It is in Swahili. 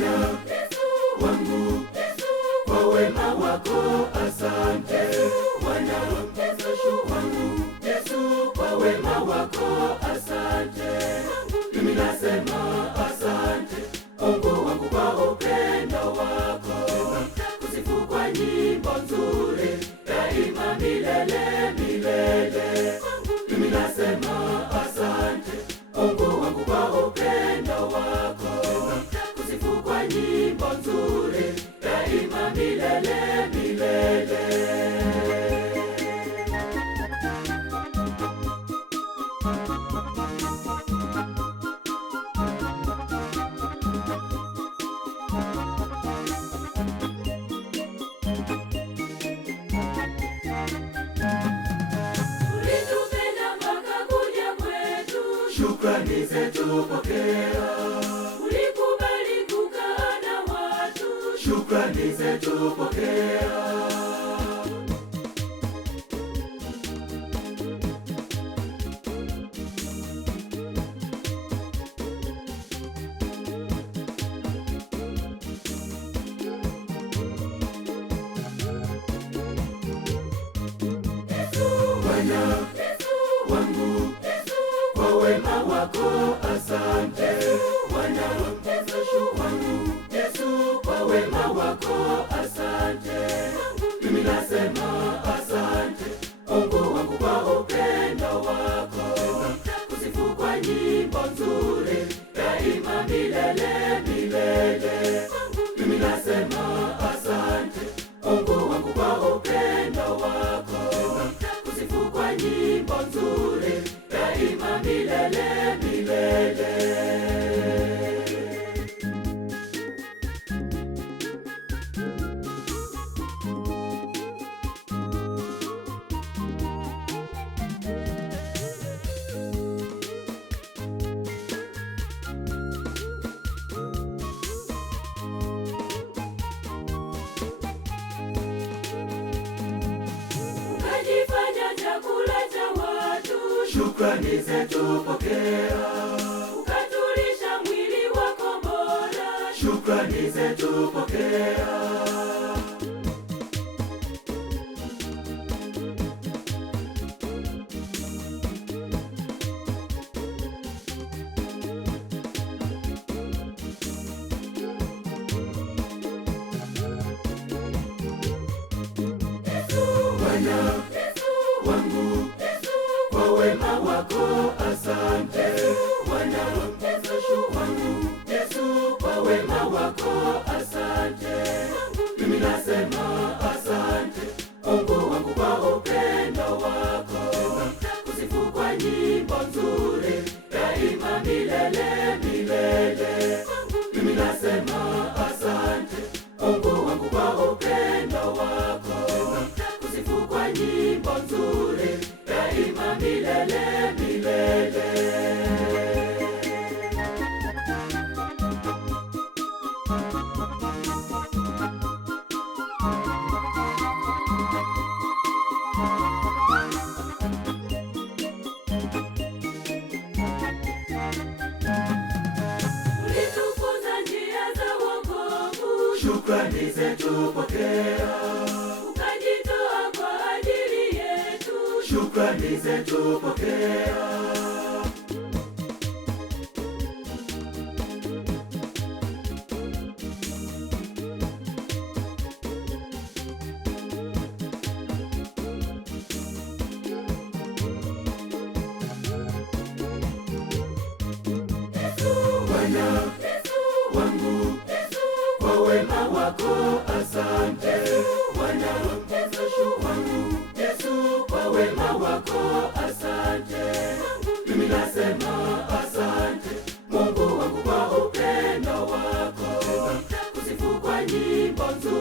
Bwana wangu, kwa wema wako asante. Bwana wangu, kwa wema wako asante. Mimi nasema asante Mungu wangu kwa upendo wako, kusifu kwa nyimbo nzuri daima milele milele. Mimi nasema asante Mungu wangu kwa upendo wako, kusifu kwa nyimbo nzuri daima milele milele. Shukrani zetu pokea, ulikubali kukaa na watu. shukrani zetu pokea. Bwana wangu, kwa wema wako asante. Bwana wangu, kwa wema wako asante. Mimi nasema asante Mungu wangu kwa upendo wako, kusifu kwa nyimbo nzuri daima milele milele. Mimi nasema asante Mungu wangu kwa upendo wako, kusifu kwa nyimbo nzuri daima milele milele. Ukajifanya chakula cha watu. Shukrani zetu pokea, Ukatulisha mwili wako bora. shukrani zetu pokea. Bwana wangu, kwa wema wako asante. Bwana wangu, kwa wema wako asante. Mimi nasema asante Mungu wangu kwa upendo wako, kusifu kwa nyimbo nzuri daima milele milele. Mimi nasema asante Mungu wangu kwa upendo wako, kusifu kwa nyimbo nzuri daima milele milele. Ulitufunza njia za wokovu. Shukrani zetu pokea, Ukajitoa kwa ajili yetu. shukrani zetu pokea. Bwana wangu, kwa wema wako asante. Bwana wangu, kwa wema wako asante. Mimi nasema asante Mungu wangu kwa upendo wako, kusifu kwa nyimbo nzuri